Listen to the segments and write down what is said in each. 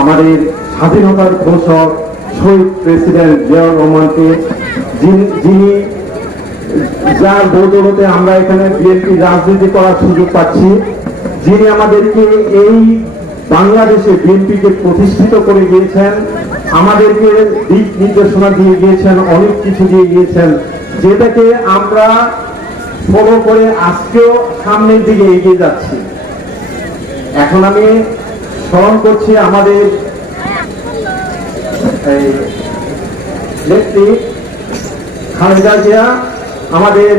আমাদের স্বাধীনতার ঘোষক শহীদ প্রেসিডেন্ট জিয়াউর রহমানকে, যিনি যার বদৌলতে আমরা এখানে বিএনপি রাজনীতি করার সুযোগ পাচ্ছি, যিনি আমাদেরকে এই বাংলাদেশে বিএনপিকে প্রতিষ্ঠিত করে গিয়েছেন, আমাদেরকে দিক নির্দেশনা দিয়ে গিয়েছেন, অনেক কিছু দিয়ে গিয়েছেন, যেটাকে আমরা ফলো করে আজকেও সামনের দিকে এগিয়ে যাচ্ছি। এখন আমি স্মরণ করছি আমাদের নেত্রী খালেদা জিয়া, আমাদের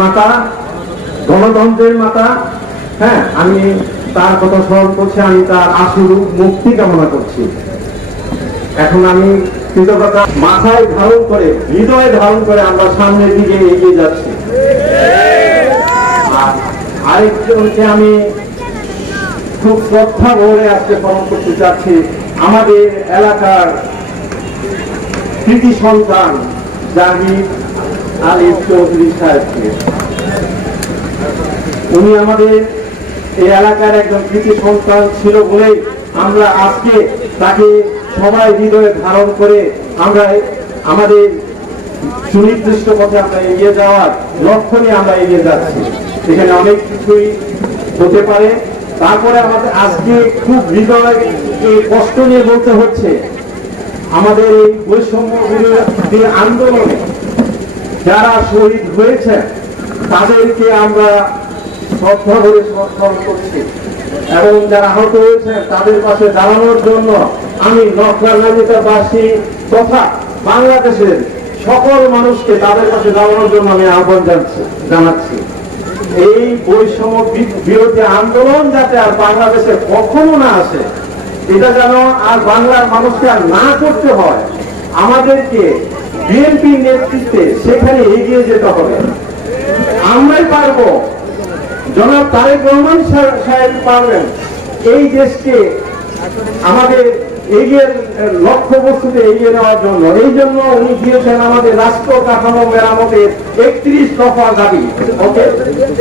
মাতা, গণতন্ত্রের মাতা। হ্যাঁ, আমি তার কথা স্মরণ করছি, আমি তার আশু মুক্তি কামনা করছি। এখন আমি কৃতজ্ঞতা মাথায় ধারণ করে, হৃদয়ে ধারণ করে আমরা সামনের দিকে এগিয়ে যাচ্ছি। আরেকজনকে আমি খুব শ্রদ্ধা ভরে আজকে স্মরণ করতে চাচ্ছি, আমাদের এলাকার কৃতি সন্তান জাহিদ আলী চৌধুরী সাহেবকে। উনি আমাদের এই এলাকার একজন কৃতি সন্তান ছিল বলেই আমরা আজকে তাকে সবাই হৃদয়ে ধারণ করে আমরা আমাদের সুনির্দিষ্ট পথে আমরা এগিয়ে যাওয়ার লক্ষ্য নিয়ে আমরা এগিয়ে যাচ্ছি। এখানে অনেক কিছুই হতে পারে, তারপরে আমাদের আজকে খুব হৃদয় কষ্ট নিয়ে বলতে হচ্ছে, আমাদের এই বৈষম্য বিরোধী আন্দোলনে যারা শহীদ হয়েছে তাদেরকে আমরা শ্রদ্ধা ভরে স্মরণ করছি, এবং যারা আহত হয়েছে তাদের পাশে দাঁড়ানোর জন্য আমি নকলাবাসী তথা বাংলাদেশের সকল মানুষকে তাদের পাশে দাঁড়ানোর জন্য আমি আহ্বান জানাচ্ছি। এই বৈষম্য বিরোধী আন্দোলন যাতে আর বাংলাদেশে কখনো না আসে, এটা যেন আর বাংলার মানুষকে আর না করতে হয়, আমাদেরকে বিএনপি নেতৃত্বে সেখানে এগিয়ে যেতে হবে। আমরাই পারবো, জনাব তারেক রহমান সাহেব পারবেন এই দেশকে আমাদের এগিয়ে লক্ষ্যবস্তুতে এগিয়ে নেওয়ার জন্য। এই জন্য উনি দিয়েছেন আমাদের রাষ্ট্র কাঠামো মেরামতের 31 দফা দাবি। ওকে,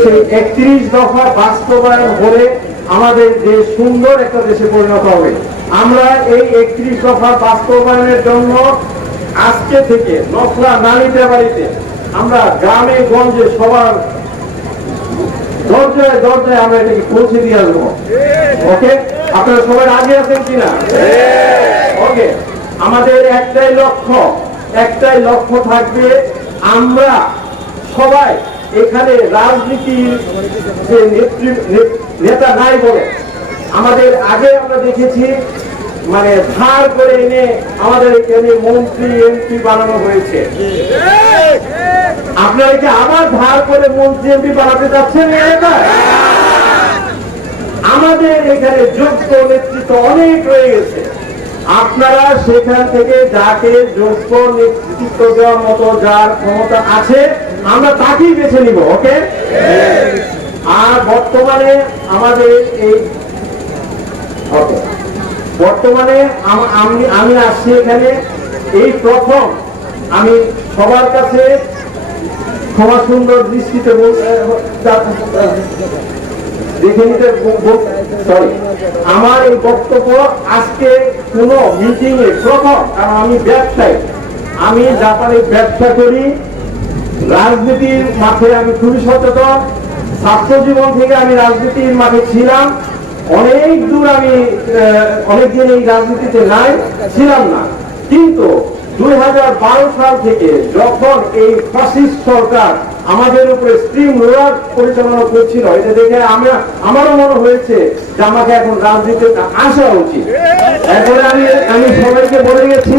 সেই 31 দফা বাস্তবায়ন হলে আমাদের দেশ সুন্দর একটা দেশে পরিণত হবে। আমরা এই 31 দফা বাস্তবায়নের জন্য আজকে থেকে নকলা নালিতে বাড়িতে আমরা গ্রামে গঞ্জে সবার দরজায় দরজায় আমরা এটাকে পৌঁছে দিয়ে আসবো। ওকে, আপনারা সবাই আগে আছেন কিনা? ওকে, আমাদের একটাই লক্ষ্য থাকবে, আমরা সবাই এখানে রাজনীতির যে নেতা নাই বলে আমাদের আগে আমরা দেখেছি, মানে ধার করে এনে আমাদের এখানে মন্ত্রী এমপি বানানো হয়েছে। আপনারা কি আবার ধার করে মন্ত্রী এমপি বানাতে যাচ্ছেন? আমাদের এখানে যোগ্য নেতৃত্ব অনেক রয়ে গেছে, আপনারা সেখান থেকে যাকে যোগ্য নেতৃত্ব দেওয়ার মতো যার ক্ষমতা আছে আমরা তাকেই বেছে নিব। ওকে, আর বর্তমানে আমাদের এই আমি আসছি এখানে এই প্রথম, আমি সবার কাছে ক্ষমা সুন্দর দৃষ্টিতে দেখে নিতে, সরি, আমার এই বক্তব্য আজকে কোন মিটিং এ প্রথম, কারণ আমি ব্যবসায়ী, আমি জাপানে ব্যবসা করি, রাজনীতির মাঠে আমি খুবই সচেতন, ছাত্র জীবন থেকে আমি রাজনীতির মাঠে ছিলাম, অনেক দূর আমি অনেকদিন এই রাজনীতিতে নাই ছিলাম না, কিন্তু 2012 সাল থেকে যখন এই ফ্যাসিস্ট সরকার আমাদের উপরে স্ট্রিম রোলার পরিচালনা করছিল, এটা দেখে আমারও মনে হয়েছে যে আমাকে এখন রাজনীতিতে আসা উচিত। এরপরে আমি সবাইকে বলে গেছি,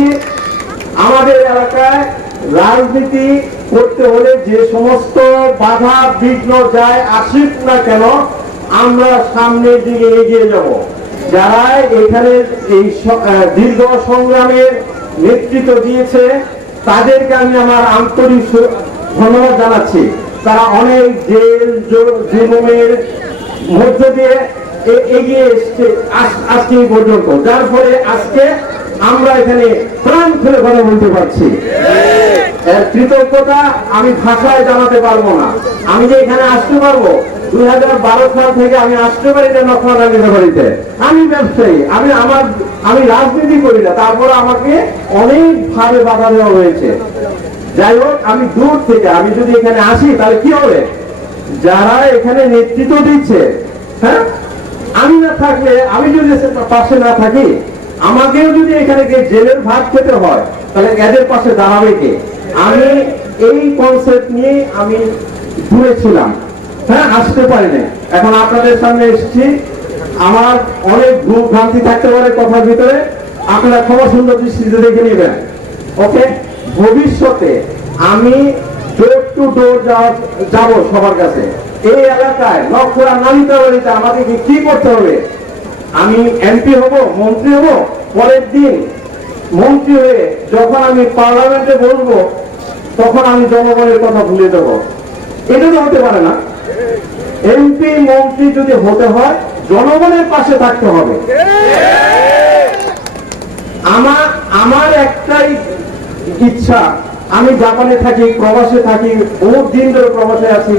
আমাদের এলাকায় রাজনীতি করতে হলে যে সমস্ত বাধা বিঘ্ন যায় আসুক না কেন, আমরা সামনের দিকে এগিয়ে যাব। যারা এখানে এই দীর্ঘ সংগ্রামের নেতৃত্ব দিয়েছে তাদেরকে আমি আমার আন্তরিক ধন্যবাদ জানাচ্ছি। তারা অনেক জেল জুলুমের মধ্য দিয়ে এগিয়ে এসছে আজকে পর্যন্ত, যার ফলে আজকে আমরা এখানে প্রাণ খুলে কথা বলতে পারছি। এর কৃতজ্ঞতা আমি ভাষায় জানাতে পারবো না। আমি যে এখানে আসতে পারবো, 2012 সাল থেকে আমি আসতে পারি না নকশা নালিতা বাড়িতে। আমি ব্যবসায়ী, আমি রাজনীতি করি না, তারপর আমাকে অনেক ভাবে বাধা দেওয়া হয়েছে। যাই হোক, আমি দূর থেকে আমি যদি এখানে আসি তাহলে কি হবে, যারা এখানে নেতৃত্ব দিচ্ছে, হ্যাঁ, আমি না থাকলে, আমি যদি পাশে না থাকি, আমাকেও যদি এখানে জেলের ভাত খেতে হয়, তাহলে এদের পাশে দাঁড়াবে কে? আমি এই কনসেপ্ট নিয়ে আমি দূরে ছিলাম, হ্যাঁ, আসতে পারিনি। এখন আপনাদের সামনে এসেছি। আমার অনেক ভুল ভ্রান্তি থাকতে পারে কথার ভিতরে, আপনারা ক্ষমা সুন্দর দৃষ্টিতে দেখে নেবেন। ওকে, ভবিষ্যতে আমি ডোর টু ডোর যাব সবার কাছে। এই এলাকায় নকশা নালিতা বাড়িতে আমাদেরকে কি করতে হবে? আমি এমপি হব, মন্ত্রী হব, পরের দিন মন্ত্রী হয়ে যখন আমি পার্লামেন্টে বলবো, তখন আমি জনগণের কথা ভুলে যাব। এটা তো হতে পারে না। এমপি মন্ত্রী যদি হতে হয়, জনগণের পাশে থাকতে হবে। আমার একটাই ইচ্ছা, আমি জাপানে থাকি, প্রবাসে থাকি, বহুত দিন ধরে প্রবাসে আছি।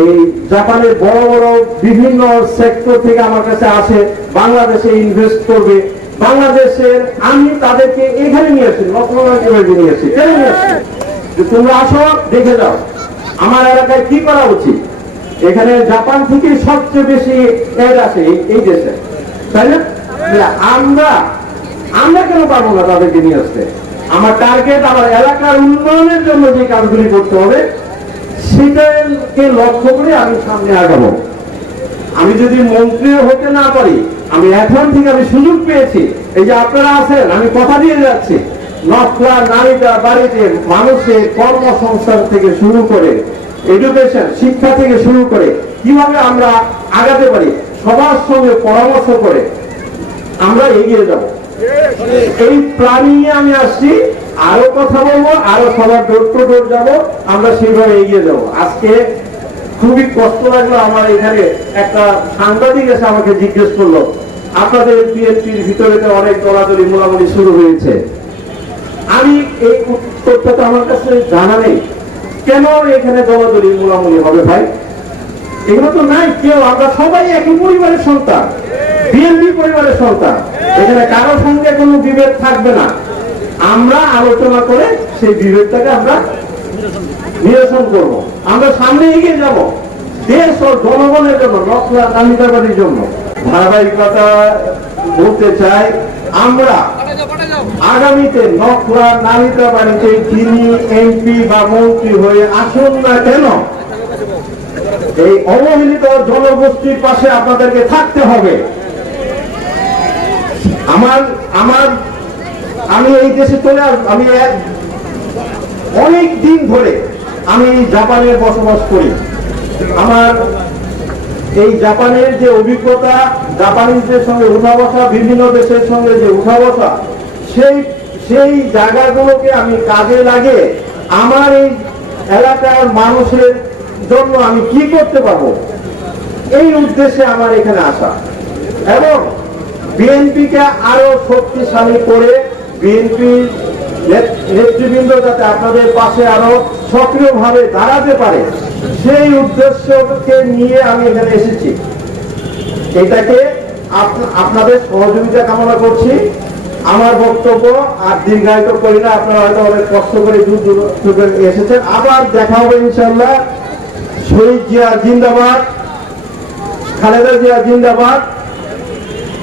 এই জাপানের বড় বড় বিভিন্ন সেক্টর থেকে আমার কাছে আসে, বাংলাদেশে ইনভেস্ট করবে। বাংলাদেশের আমি তাদেরকে এখানে নিয়ে আসি, লক্ষ্মণবাড়ি নিয়ে আসি। কেন নিয়ে আসছি? তোমরা আসো, দেখে যাও আমার এলাকায় কি করা উচিত। এখানে জাপান থেকে সবচেয়ে বেশি এড আছে এই দেশে, তাই না? আমরা কেন পারবো না তাদেরকে নিয়ে আসতে? আমার টার্গেট, আমার এলাকার উন্নয়নের জন্য যে কাজগুলি করতে হবে, সেটাকে লক্ষ্য করে আমি সামনে আগাবো। আমি যদি মন্ত্রীও হতে না পারি, আমি এখন থেকে আমি সুযোগ পেয়েছি। এই যে আপনারা আছেন, আমি কথা দিয়ে যাচ্ছি, নকশা নালিতা বাড়িতে মানুষের কর্মসংস্থান থেকে শুরু করে এডুকেশন, শিক্ষা থেকে শুরু করে কিভাবে আমরা আগাতে পারি, সবার সঙ্গে পরামর্শ করে আমরা এগিয়ে যাব। এই প্ল্যান নিয়ে আমি আসছি। আরো কথা বলবো, আরো সবার ডোর টু ডোর যাবো, আমরা সেইভাবে এগিয়ে যাবো। আজকে খুবই কষ্ট লাগলো। আমার এখানে একটা সাংবাদিক এসে আমাকে জিজ্ঞেস করলো, আপনাদের বিএনপির ভিতরে তো অনেক দলাদলি মোলামুলি শুরু হয়েছে। আমি এই উত্তরটা তো আমার কাছে জানা নেই। কেন এখানে দলাদলি মোলামুলি হবে ভাই? এগুলো তো নাই কেউ, আমরা সবাই একই পরিবারের সন্তান, বিএনপি পরিবারের সন্তান। এখানে কারো সঙ্গে কোনো বিভেদ থাকবে না। আমরা আলোচনা করে সেই বিভেদটাকে আমরা নিরসন করব। আমরা সামনে এগিয়ে যাব দেশ ও জনগণের জন্য, নকশা নালিতা বাড়ির জন্য। ধারাবাহিকতা বলতে চাই, আমরা আগামীতে নকশা নালিতা বাড়িতে যিনি এমপি বা মন্ত্রী হয়ে আসুন না কেন, এই অবহেলিত জনগোষ্ঠীর পাশে আপনাদেরকে থাকতে হবে। আমি এই দেশে চলে আমি অনেক দিন ধরে আমি জাপানে বসবাস করি। আমার এই জাপানের যে অভিজ্ঞতা, জাপানিজদের সঙ্গে উঠা বসা, বিভিন্ন দেশের সঙ্গে যে উঠা বসা, সেই জায়গাগুলোকে আমি কাজে লাগে আমার এই এলাকার মানুষের জন্য আমি কি করতে পারবো, এই উদ্দেশ্যে আমার এখানে আসা। এবং বিএনপিকে আরো শক্তিশালী করে বিএনপির নেতৃবৃন্দ যাতে আপনাদের পাশে আরো সক্রিয়ভাবে দাঁড়াতে পারে, সেই উদ্দেশ্যকে নিয়ে আমি এখানে এসেছি। এটাকে আপনাদের সহযোগিতা কামনা করছি। আমার বক্তব্য আর দীর্ঘায়িত করি না, আপনারা হয়তো অনেক কষ্ট করে দূর দূর এসেছেন। আবার দেখা হবে ইনশাল্লাহ। শহীদ জিয়া জিন্দাবাদ, খালেদা জিয়া জিন্দাবাদ,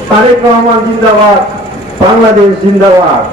তারেক রহমান জিন্দাবাদ, বাংলাদেশ জিন্দাবাদ।